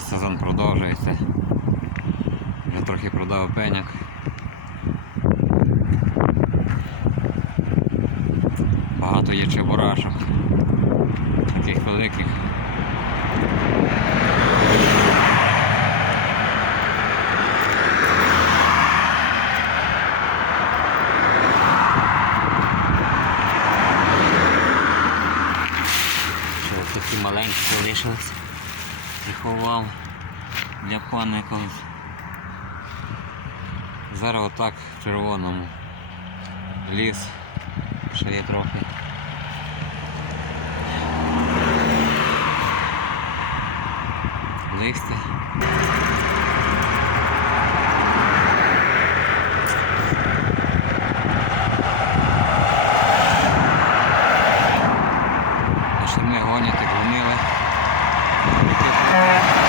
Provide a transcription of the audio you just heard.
сезон продовжується. Вже трохи продав пеняк. Багато є чебурашок. Таких великих. Ще такі маленькі залишились. Приховав для пана колись. Зараз отак в червоному. Ліс. Ще є трохи. Листя. Машини гонять і гонили. Uh...